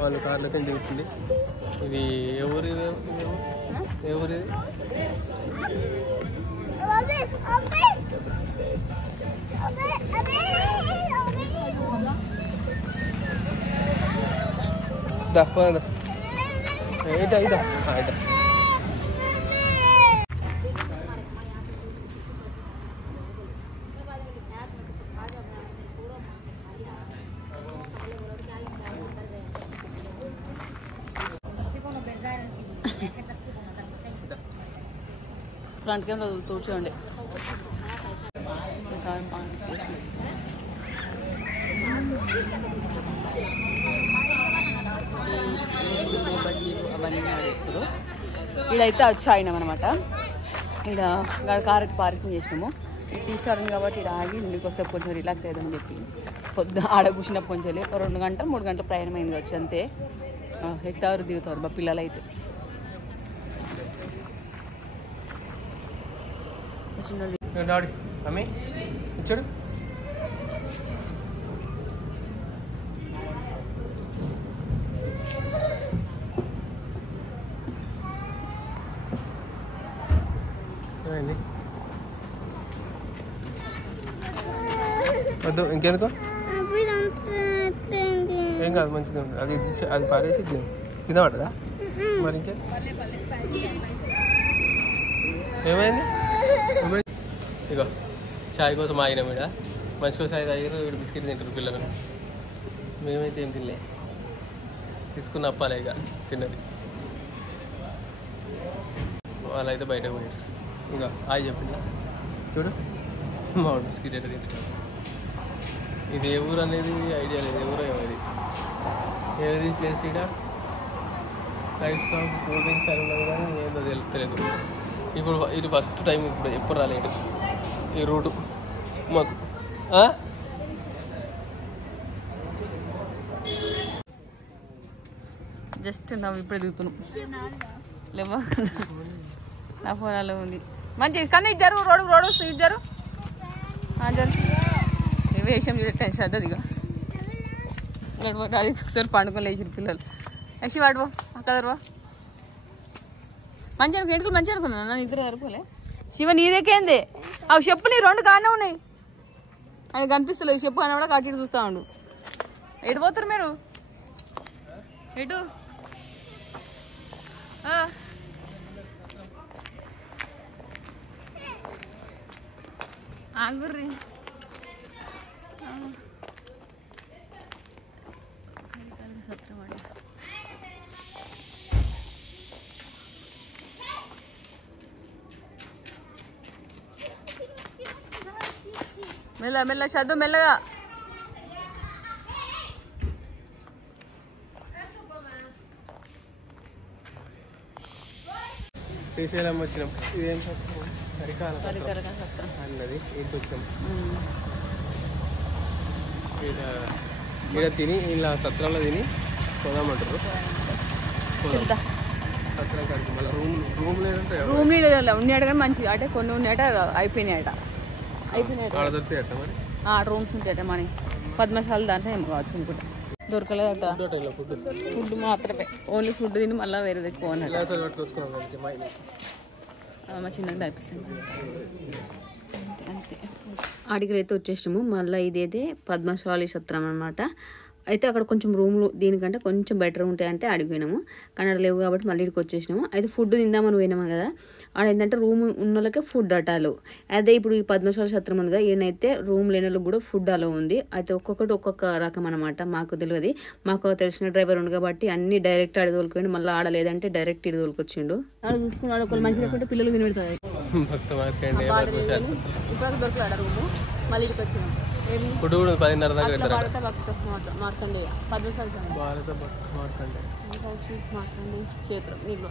వాళ్ళు కార్లకి దిగుతుంది. ఇది ఎవరు ఎవరు తప్ప ఏటా ఇదా ఇదా ఫ్రంట్ కెమెరా తూర్చోండి. అవన్నీ చేస్తారు. ఇడైతే వచ్చి ఆగినాం అనమాట. ఇక్కడ కార్ అయితే పార్కింగ్ చేసినాము. టీ స్టార్ ఉంది కాబట్టి ఇక్కడ ఆగి ఇంటికి వస్తే కొంచెం రిలాక్స్ అవుతామని చెప్పి పొద్దు ఆడ కూర్చున్నప్పటి నుంచి 2 గంటలు 3 గంటల ప్రయాణం అయింది వచ్చి అంతే. ఎక్కుతారు దిగుతారు మా పిల్లలు అయితే. అమ్మే ఇచ్చాడు. వద్దు ఇంకెందుకు ఏం కాదు మంచిది ఉంది. అది పారేసి కింద పడ్డదా మరి ఇంకే ఏమైంది? ఇగో చాయ్ కోసం ఆగినాం. ఇక్కడ మంచిగా చాయ్ తాగారు. ఇక్కడ బిస్కెట్ తింటారు పిల్లలు. మేమైతే ఏం తినలే, తీసుకున్న అప్పాలే ఇక తిన్నది. వాళ్ళైతే బయటకు పోయారు. ఇంకా హాయ్ చెప్పిందా చూడు మా బిస్కెట్ ఎట్లా తింటారు. ఇది ఏ ఊరు అనేది ఐడియా లేదు. ఎవరో ఏమది ఏది ప్లేస్ ఇక్కడ లైఫ్ స్టాక్ కూల్ డ్రింక్స్ అని ఉన్నది కానీ ఏదో తెలుస్తలేదు. ఇప్పుడు ఇది ఫస్ట్ టైం ఇప్పుడు ఎప్పుడు రాలేదు ఈ రూటు మాకు. జస్ట్ ನಾವು ఇప్పుడే దిగుతున్నాం. లేవా నా ఫోన్ అలా ఉంది. మంచి కానీ ఇచ్చారు రోడ్ వస్తుంది ఇచ్చారు వేషం టెన్షన్ అవుతుంది. ఇక అది ఒకసారి పండుకొని లేచారు పిల్లలు. యక్షి వాడువో అక్కదరువా మంచిగా ఎడుకులు మంచిగా అనుకున్నా. నన్ను ఇద్దరు సరిపోలే. శివ నీదేకేంది అవి చెప్పు. నీ 2 కానే ఉన్నాయి. అది కనిపిస్తలేదు. చెప్పు అని కూడా కట్టి చూస్తా ఉండు. ఎటు పోతారు మీరు? ఎటు ఆగుర్రి. మెల్ల మెల్ల చదువు మెల్లగా. శ్రీశైలం వచ్చినాం. ఇదేం హరికాల అన్నది ఇంటికి వచ్చినాం. ఇక్కడ తిని ఇలా సత్రంలో తిని పోదామంటారు. సత్రం కాడికి మళ్ళీ రూమ్ లేదంటే రూమ్ ఉన్నాడు కానీ మంచిది అంటే కొన్ని ఉన్నాయట అయిపోయినాయట. ఆడ దొరికాయట మరి రూమ్స్ ఉంటాయట మన పద్మశాల దాంట్లో ఏమో కావచ్చు అనుకుంటా. దొరకలేదట ఫుడ్ మాత్రమే. ఓన్లీ ఫుడ్ తిని మళ్ళీ వేరే దగ్గర మా చిన్నగా తెప్పిస్తాను అంతే. అడిగిలు అయితే వచ్చేసాము. మళ్ళీ ఇదేదే పద్మశాలి సత్రం అనమాట. అయితే అక్కడ కొంచెం రూమ్లు దీనికంటే కొంచెం బెటర్ ఉంటాయంటే అడిగిపోయినాము. కానీ అక్కడ లేవు కాబట్టి మళ్ళీ ఇక్కడికి వచ్చేసినాము. అయితే ఫుడ్ తిందామని పోయినాము కదా. ఆడ ఏంటంటే రూమ్ ఉన్న వాళ్ళకే ఫుడ్ అటాలు. అదే ఇప్పుడు ఈ పద్మశాలి సత్రం ఉంది కదా, ఈయనైతే రూమ్ లేని వాళ్ళకి కూడా ఫుడ్ అలా ఉంది. అయితే ఒక్కొక్కటి ఒక్కొక్క రకం అనమాట. మాకు తెలియదు. మాకు తెలిసిన డ్రైవర్ ఉంది కాబట్టి అన్ని డైరెక్ట్ ఆడి తోలుకోండి. మళ్ళీ ఆడలేదంటే డైరెక్ట్ ఇడి తోలుకొచ్చిండు. ఆడ చూసుకున్నాడు ఒకళ్ళు మంచిగా పెట్టి పిల్లలు తినబెడతారు. ఇప్పుడు దొరుకుతాడు రూము. మళ్ళీ ఇక్కడికి వచ్చినాం. ఫుడ్ కూడా 10:30 దాకా పెడతారు. మార్కండే పద్మశాలి మార్కండే క్షేత్రం నీళ్ళు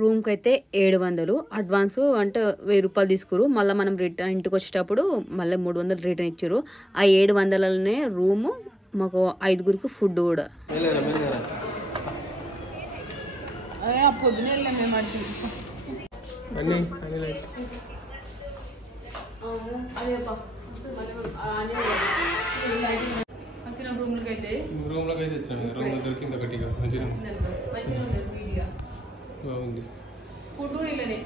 రూమ్కి అయితే 700 అడ్వాన్స్ అంటే 1000 రూపాయలు తీసుకురు. మళ్ళీ మనం రిటర్న్ ఇంటికి వచ్చేటప్పుడు మళ్ళీ 300 రిటర్న్ ఇచ్చారు. ఆ 700లోనే రూము మాకు 5గురికి ఫుడ్ కూడా. పొద్దునే వెళ్ళాం మేము. అన్నీ అన్ని లైట్ వచ్చిన రూమ్లకి అయితే వచ్చినాం. రూమ్ దొరికింది ఒకటి మంచిగా బాగుంది. ఫుడ్ ఇల్లనే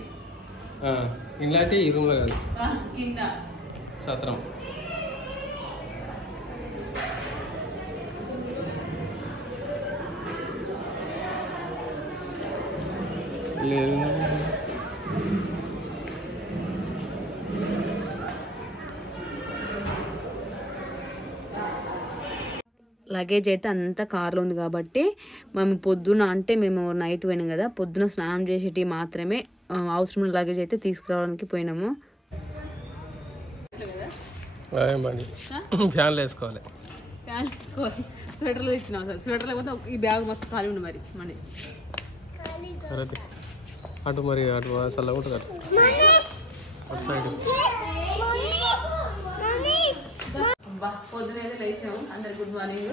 ఇలాంటి ఈ రూమ్లో కాదు కింద సత్రం. లేదు లగేజ్ అయితే అంతా కార్లో ఉంది కాబట్టి మేము పొద్దున అంటే మేము నైట్ పోయినాం కదా, పొద్దున స్నానం చేసేటి మాత్రమే అవసరమైన లగేజ్ అయితే తీసుకురావడానికి పోయినాము. ఫ్యాన్లు వేసుకోవాలి, ఫ్యాన్ వేసుకోవాలి, స్వెటర్లు తెచ్చినాం. సార్ స్వెటర్ లేకపోతే ఈ బ్యాగ్ మస్తు ఖాళీ ఉంది మరి మనీ అటు మరి అటు చల్లగా ఉంటుంది అటు సైడ్. పొద్దున అయితే లేచినాము. అందరు గుడ్ మార్నింగ్.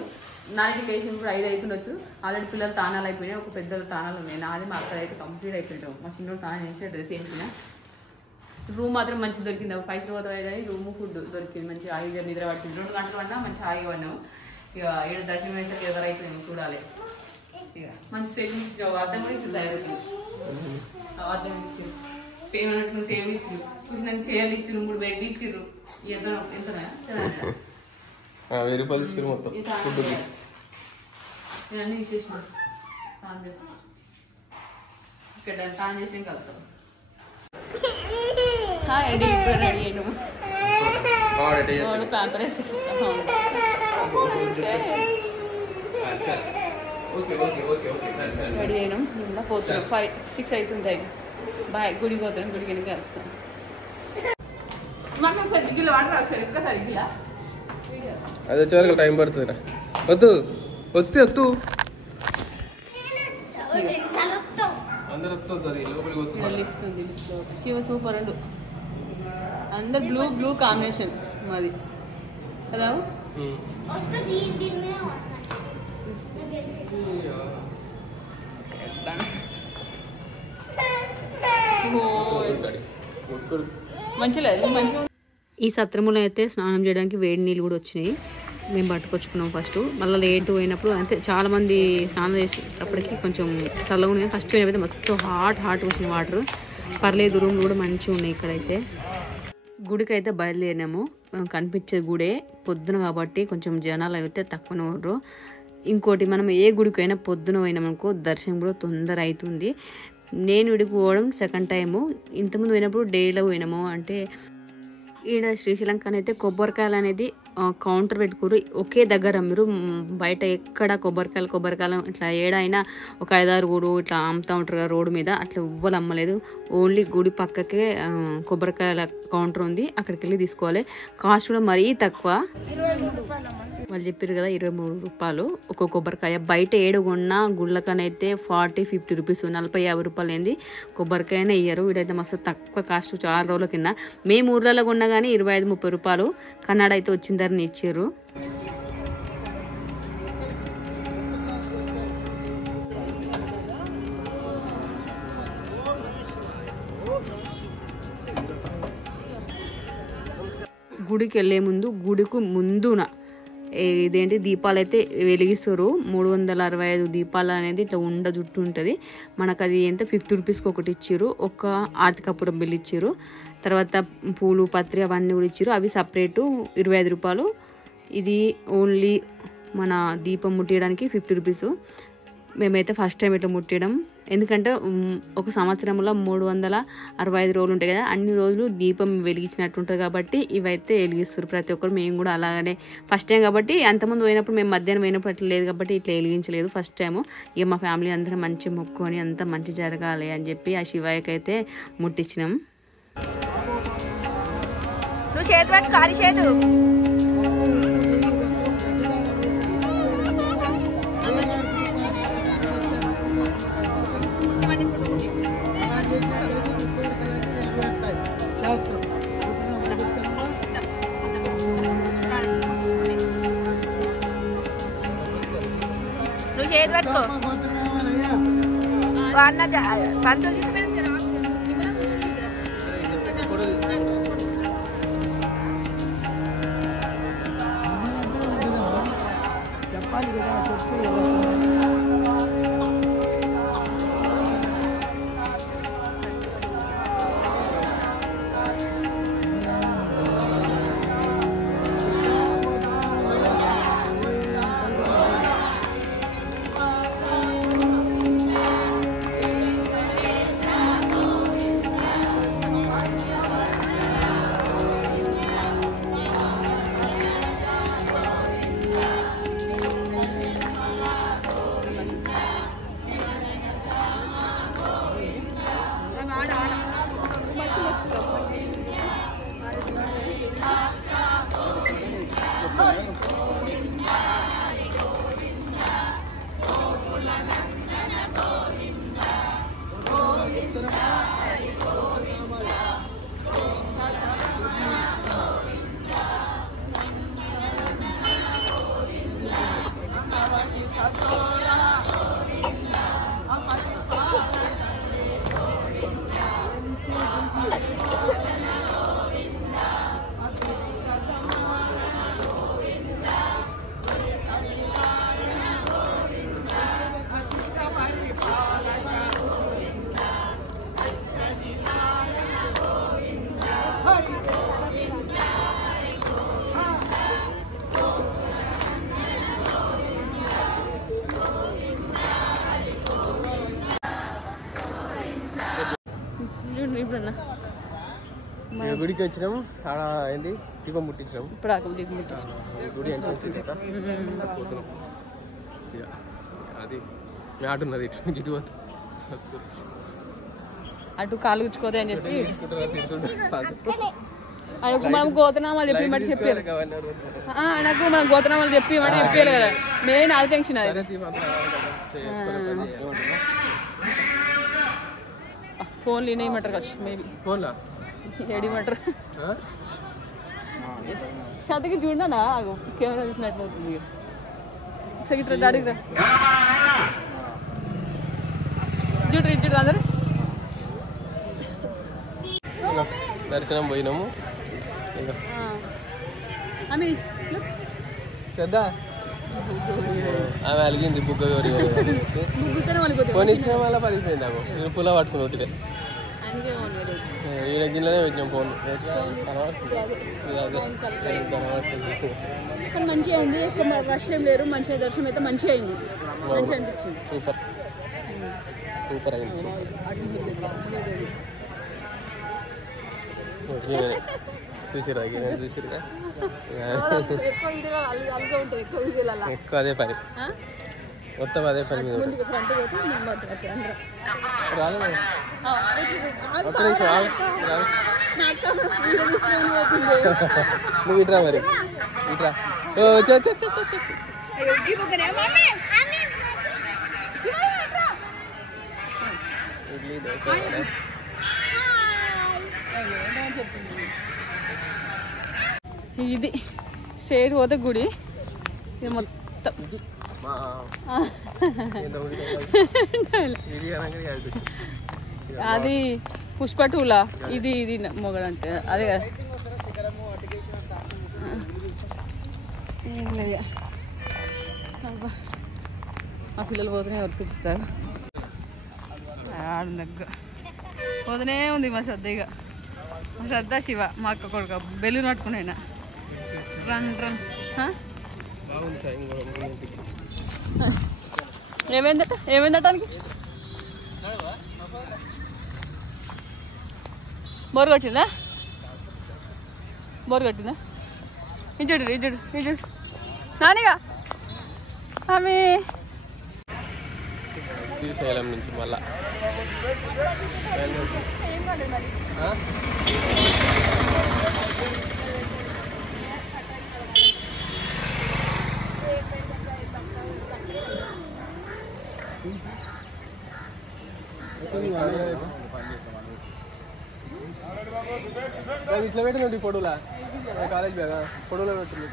నాలుగు లేచినప్పుడు 5 అవుతుండొచ్చు. ఆల్రెడీ పిల్లలు తానాలు అయిపోయినాయి, ఒక పెద్ద తానాలు ఉన్నాయి. నాది మా అక్కడ అయితే కంప్లీట్ అయిపోయింటాం. మా చిన్న తానం చేసిన డ్రెస్ వేసిన. రూమ్ మాత్రం మంచిగా దొరికింది. పైసలు పోతాయి కానీ రూమ్ ఫుడ్ దొరికింది. మంచి హాయిగా నిద్ర పట్టింది. 2 గంటలు పడినా మంచి హాయిగా పడినాము. ఇక 7 దర్శనం అయితే ఎదురైపోయింది చూడాలి. ఇక మంచి సెట్టింగ్ ఇచ్చిన అర్థం కూడా ఇచ్చింది. అర్థం ఇచ్చింది, పేమెంట్ టేబుల్ ఇచ్చింది, చూసిన చైర్లు ఇచ్చిండ్రు, 3 బెడ్లు ఇచ్చిండ్రు. ఎంత 1000 రూపాయలు తీసుకుని మొత్తం ఫుడ్కి. నేను అన్నీ తీసేసిన ఆన్ చేసి ఇక్కడ ఆన్ చేసి కలుపుతాం. రెడీ అయినాము. పేపర్ వేస్తే రెడీ అయినాం. నిన్న పోతున్నాం. 5-6 అవుతుంటాయి. బాయ్. గుడికి పోతాం. గుడికి వెళ్ళి కలుస్తాం. మాకు ఒకసారి డిగ్రీలో వాటర్ ఒకసారి ఎక్కువ సరిగ్గా అది వచ్చే వరకు టైం పడుతుంది. వద్దు వస్తే వద్దు అందరు వస్తుంది. అది లోపలికి లిఫ్ట్ ఉంది. Shiva super and. అందరు బ్లూ కాంబినేషన్ మాది కదా. మంచిగా ఈ సత్రములో అయితే స్నానం చేయడానికి వేడి నీళ్ళు కూడా వచ్చినాయి. మేము పట్టుకొచ్చుకున్నాం ఫస్ట్. మళ్ళీ లేట్ పోయినప్పుడు అంటే చాలామంది స్నానం చేసేటప్పటికి కొంచెం చల్లగా ఉన్నాయి. ఫస్ట్ పోయినప్పుడు మస్తు హాట్ వచ్చిన వాటర్. పర్లేదు, రూమ్లు కూడా మంచిగా ఉన్నాయి. ఇక్కడైతే గుడికి అయితే బయలుదేరినాము. కనిపించే గుడే పొద్దున కాబట్టి కొంచెం జనాలు అయితే తక్కువనే ఉన్నారు. ఇంకోటి మనం ఏ గుడికి అయినా పొద్దున పోయినామనుకో దర్శనం కూడా తొందర అవుతుంది. నేను గుడికి పోవడం సెకండ్ టైము. ఇంతకుముందు పోయినప్పుడు డేలో పోయినాము. అంటే ఈడ శ్రీశైలంకన్ అయితే కొబ్బరికాయలు అనేది కౌంటర్ పెట్టుకోరు. ఒకే దగ్గర మీరు బయట ఎక్కడ కొబ్బరికాయలు ఇట్లా ఏడైనా ఒక 5-6 గూడు ఇట్లా అమ్ముతూ ఉంటారు కదా రోడ్డు మీద. అట్లా ఎవ్వరు అమ్మలేదు. ఓన్లీ గుడి పక్కకే కొబ్బరికాయల కౌంటర్ ఉంది. అక్కడికి వెళ్ళి తీసుకోవాలి. కాస్ట్ కూడా మరీ తక్కువ. వాళ్ళు చెప్పారు కదా 23 రూపాయలు ఒక కొబ్బరికాయ. బయట ఏడు కొన్నా గుళ్ళకనైతే 40-50 రూపీస్, 40-50 రూపాయలు ఏంది కొబ్బరికాయనే ఇయ్యరు. వీడైతే మస్తు తక్కువ కాస్ట్. చాలా రోజుల కింద మేము ఊర్లలో కొన్నా కానీ 25-30 రూపాయలు. కన్నడ అయితే వచ్చిన ధరని ఇచ్చారు. గుడికి వెళ్ళే ముందు గుడికి ముందున ఇదేంటి దీపాలు అయితే వెలిగిస్తారు. 365 దీపాలు అనేది ఇట్లా ఉండ జుట్టు ఉంటుంది. మనకు అది ఎంత 50 రూపీస్కి ఒకటి ఇచ్చారు. ఒక ఆర్తికపురం బిల్లు ఇచ్చారు. తర్వాత పూలు పత్రి అవన్నీ కూడా ఇచ్చారు. అవి సపరేటు 25 రూపాయలు. ఇది ఓన్లీ మన దీపం ముట్టియడానికి 50 రూపీస్. మేమైతే ఫస్ట్ టైం ఇట్లా ముట్టడం. ఎందుకంటే ఒక సంవత్సరంలో 365 రోజులు ఉంటాయి కదా, అన్ని రోజులు దీపం వెలిగించినట్టు ఉంటుంది కాబట్టి ఇవైతే వెలిగిస్తారు ప్రతి ఒక్కరు. మేము కూడా అలాగనే ఫస్ట్ టైం కాబట్టి, అంతకుముందు పోయినప్పుడు మేము మధ్యాహ్నం పోయినప్పుడు అట్లా లేదు కాబట్టి ఇట్లా వెలిగించలేదు ఫస్ట్ టైము. ఇక మా ఫ్యామిలీ అందరం మంచి మొక్కుకొని అంతా మంచి జరగాలి అని చెప్పి ఆ శివయ్యకి అయితే ముట్టించినాం. నువ్వు చేతి పట్టు కాలి చేతు నువ్వు చేతి పట్టుకో అన్న పంతులు ఎప్పుడన్నా గుడికి వచ్చినాము ఆడ ఏంది దీపం ముట్టించినాము ఇప్పుడు ఆకలి దీపం ముట్టించినాం గుడి ఎంట్రన్స్ పోతున్నాం ఇక అది మ్యాట్ ఉన్నది ఇటు వస్తుంది అటు కాలు గుచ్చుకోదే అని చెప్పి ఆయనకు మనం గోతనామాలు చెప్పి మరి చెప్పారు నాకు మనం గోతనామాలు చెప్పి మరి చెప్పారు కదా మెయిన్ అది టెన్షన్ అది ఫోన్లు ఇనేయమంటారు కావచ్చు మేబీ ఫోన్లా ఏడిమంటారు షాతకి చూడనా కెమెరా చూసినట్టు అవుతుంది సెక్రటరీ అడిగిరా చూడు అందరు దర్శనం పోయినాము పెద్ద ఆమె అలిగింది బుగ్గ కొని ఇచ్చిన వల్ల పలిపోయింది నాకు పుల్ల పట్టుకుని ఒకటిదే ఈడ గిన్నెనే పెట్టినాం ఫోన్ కానీ మంచిగా అయింది రష్ ఏం లేరు మంచిగా దర్శనం అయితే మంచిగా అయింది మంచిగా అనిపించింది సూపర్ సూపర్ అయింది చూసిరా చూసిరా ఎక్కువ అదే పని మొత్తం అదే పని మీద రాలేదు ఒక్క నిమిషం నువ్వు ఇట్రా మరి ఇట్రా ఇడ్లీ దోశ ఇది స్ట్రైట్ పోతే గుడి ఇది మొత్తం అది పుష్పటూలా ఇది ఇది మొగడంటే అదే కదా ఏం లేదు మా పిల్లలు పోతూనే ఎవరు చూపిస్తారు ఆడు దగ్గర పోతూనే ఉంది మా శ్రద్ధ ఇక మా శ్రద్ధ శివ మా అక్క కొడుక బెలూన్ పట్టుకున్నాయినా రన్ రన్ ఏమైందట బోరు కొట్టిందా ఇచ్చాడు నానిగా ఆమె శ్రీశైలం నుంచి మళ్ళా ఇట్లా పెట్టినండి పొడులా కాలేజ్ బ్యాగా పొడులో పెట్టింది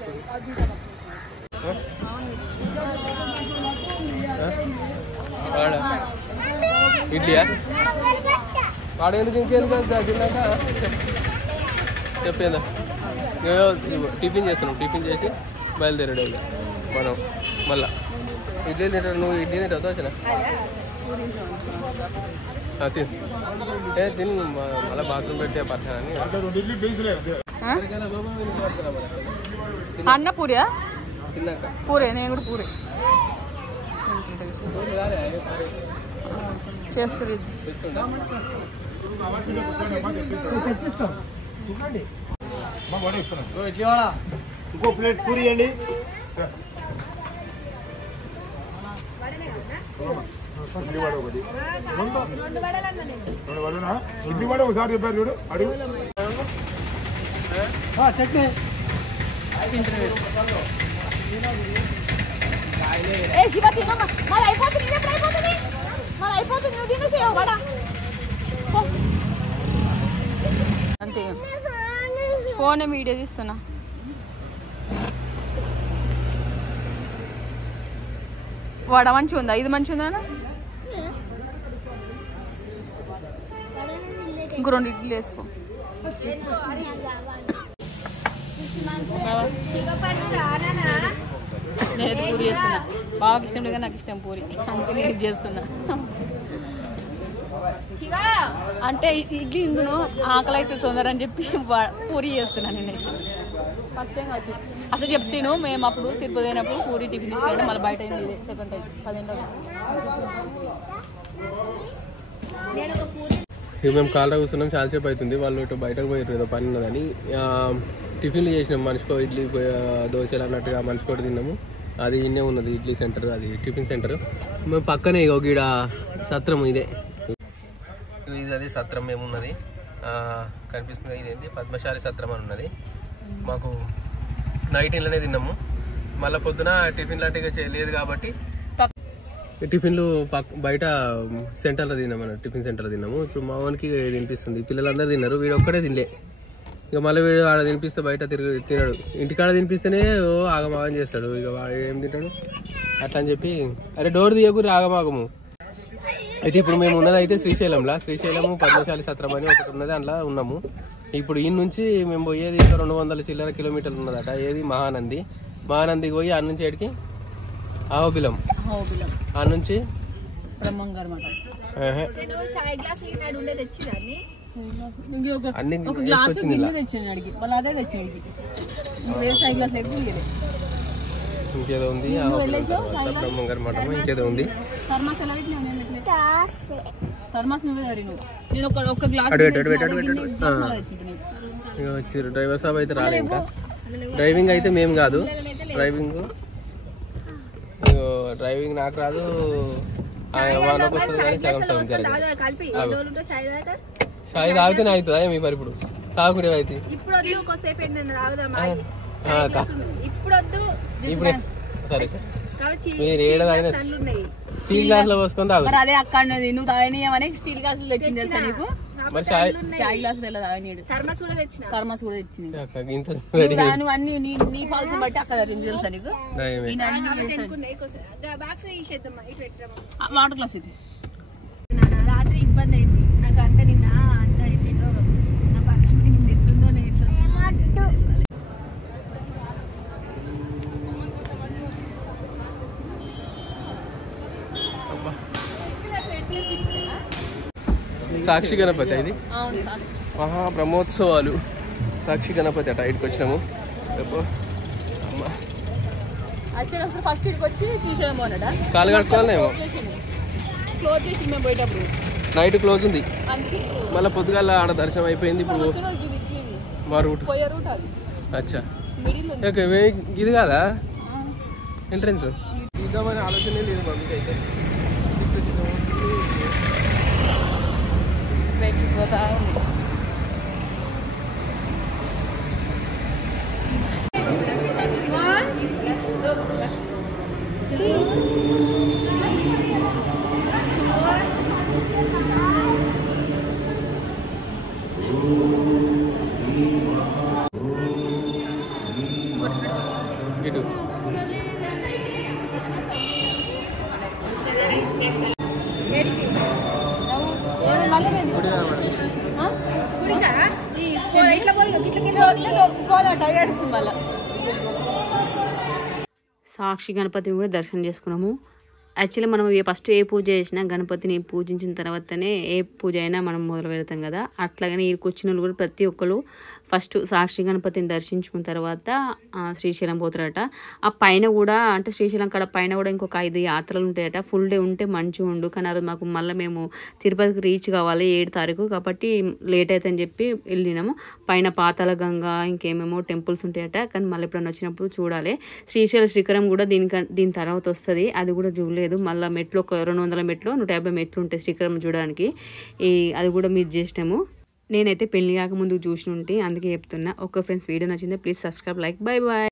ఇడ్లీయా వాడు ఎందుకు ఇంకేందుకు తిన్నాక చెప్పేదా టిఫిన్ చేస్తున్నాం టిఫిన్ చేసి బయలుదేరాడు ఇక మనం మళ్ళా ఇడ్లీ తింటాడు నువ్వు ఇడ్లీ తింటావు వచ్చిన తిని మళ్ళీ బాత్రూమ్ పెట్టే పడతానని అన్న పూరియా తిన్నాక పూరే నేను కూడా పూరే చేస్తారు ఇంకో ప్లేట్ పూరి అండి ఇడ్లీ వడ ఒకటి రెండు వడనా ఇడ్లీ వడ ఒకసారి చెప్పారు చూడు అడుగు చట్నీ అంతే ఫోన్ వీడియో తీస్తున్నా వడ మంచిగా ఉందా ఇది మంచిగా ఉందా ఇంకో 2 ఇడ్లీలు వేసుకో నేను పూరి చేస్తున్నా బాగా ఇష్టం లేదు నాకు ఇష్టం పూరి అందుకే నేను ఇది చేస్తున్నా అంటే ఇడ్లీ ఇందును ఆకలి అయితే తొందర అని చెప్పి పూరి చేస్తున్నాను నేనైతే ఫస్ట్ టైం వచ్చి అసలు చెప్తాను మేము అప్పుడు తిరుపతి అయినప్పుడు పూరి టిఫిన్ తీసుకెళ్ళి మళ్ళీ బయట అయింది సెకండ్ టైం 10 ఇక మేము కాళ్ళ కూర్చున్నాం, చాలాసేపు అవుతుంది. వాళ్ళు ఇటు బయటకు పోయారు, ఏదో పని ఉన్నదని. టిఫిన్లు చేసినాం, మనిషికో ఇడ్లీ దోశలు అన్నట్టుగా మనిషికోటి తిన్నాము. అది ఇన్నే ఉన్నది ఇడ్లీ సెంటర్, అది టిఫిన్ సెంటర్. మేము పక్కనే ఒక ఈడ సత్రం, ఇదే ఇది అది సత్రం ఏమున్నది కనిపిస్తుంది. ఇదేంటి పద్మశాలి సత్రం అని ఉన్నది. మాకు నైట్ ఇళ్ళనే తిన్నాము. మళ్ళీ పొద్దున టిఫిన్ లాంటిగా చేయలేదు కాబట్టి టిఫిన్లు బయట సెంటర్లో తిన్నాము అన్నట్టు. టిఫిన్ సెంటర్లో తిన్నాము. ఇప్పుడు మా వానికి తినిపిస్తుంది. పిల్లలందరూ తిన్నారు, వీడు ఒక్కడే తినలే. ఇక మళ్ళీ వీడు ఆడ తినిపిస్తే బయట తినడు. ఇంటికాడ తినిపిస్తేనే ఆగమాగం చేస్తాడు. ఇక వాడు ఏం తింటాడు అట్లా అని చెప్పి అరే డోర్ తీయకూరి ఆగమాగము. అయితే ఇప్పుడు మేము ఉన్నది అయితే శ్రీశైలము పద్మశాలి సత్రం అని ఒకటి ఉన్నది, అందులో ఉన్నాము. ఇప్పుడు ఈ నుంచి మేము పోయేది 200 చిల్లర కిలోమీటర్లు ఉన్నదట. ఏది మహానందికి పోయి ఆ నుంచి ఏడికి ఆవబిలం, ఆ నుంచి ఇంకేదో ఉంది బ్రహ్మంగారి మఠం, ఇంకేదో ఉంది. వచ్చారు డ్రైవర్ సాబ్ అయితే రాలే. ఇంకా డ్రైవింగ్ అయితే మేము కాదు, డ్రైవింగ్ నాకు రాదు. వాళ్ళకి వస్తుంది కానీ సగం చాయ్ తాగితేనే అవుతుందా మీ మరి? ఇప్పుడు తాగుడే అయితే ఇప్పుడే సరే సార్. మీరు ఏడ తాగిన స్టీల్ గ్లాస్ లో పోసుకొని తాగు. అదే అక్కడ నువ్వు తాగనీయమని స్టీల్ గ్లాస్ లో వచ్చింది తెలుసా నీకు? మరి చాయ్ గ్లాస్ థర్మాస్ కూడా తెచ్చింది. నువ్వు అన్ని నీ ఫాల్స్ బట్టి అక్కడ తెలుసా నీకు? వాటర్ గ్లాస్ ఇది రాత్రి ఇబ్బంది అయింది నాకు. అంత నిన్న అంత ఎట్టిందో నా పక్కన ఎత్తుందో నేట్లో సాక్షి గణపతి ఇది మహా బ్రహ్మోత్సవాలు. సాక్షి గణపతి అట ఇటుకు వచ్చినాము. ఫస్ట్ ఇటుకు వచ్చి శ్రీశైలం కాలు కడుకోవాలేమో. క్లోజ్ చేసి మేము పోయేటప్పుడు నైట్ క్లోజ్ ఉంది. మళ్ళీ పొద్దుగాల ఆడ దర్శనం అయిపోయింది. ఇప్పుడు మా రూట్ అచ్చా ఇది కాదా ఎంట్రన్స్? ఇద్దామని ఆలోచనే లేదు మమ్మీకి అయితే. ఇటు సాక్షి గణపతిని కూడా దర్శనం చేసుకున్నాము. యాక్చువల్లీ మనం ఫస్ట్ ఏ పూజ చేసినా గణపతిని పూజించిన తర్వాతనే ఏ పూజ అయినా మనం మొదలు పెడతాం కదా. అట్లాగనే ఈ వచ్చిన వాళ్ళు కూడా ప్రతి ఒక్కరు ఫస్ట్ సాక్షి గణపతిని దర్శించుకున్న తర్వాత శ్రీశైలం పోతారట. ఆ పైన కూడా అంటే శ్రీశైలం కాడ పైన కూడా ఇంకొక 5 యాత్రలు ఉంటాయట. ఫుల్ డే ఉంటే మంచిగా ఉండు, కానీ అది మాకు మళ్ళీ మేము తిరుపతికి రీచ్ కావాలి 7 తారీఖు కాబట్టి లేట్ అవుతుందని చెప్పి వెళ్ళినాము. పైన పాతాళ గంగా ఇంకేమేమో టెంపుల్స్ ఉంటాయట, కానీ మళ్ళీ ఎప్పుడైనా వచ్చినప్పుడు చూడాలి. శ్రీశైల శిఖరం కూడా దీని తర్వాత వస్తుంది, అది కూడా చూడలేదు. మళ్ళీ మెట్లు ఒక 200 మెట్లు 150 మెట్లు ఉంటాయి శ్రీశైలం చూడడానికి. అది కూడా మిస్ చేసినాము. నేనైతే పెళ్లి కాకముందు చూసి ఉంటే అందుకే చెప్తున్నా. ఓకే ఫ్రెండ్స్, వీడియో నచ్చిందే please subscribe, like, bye bye.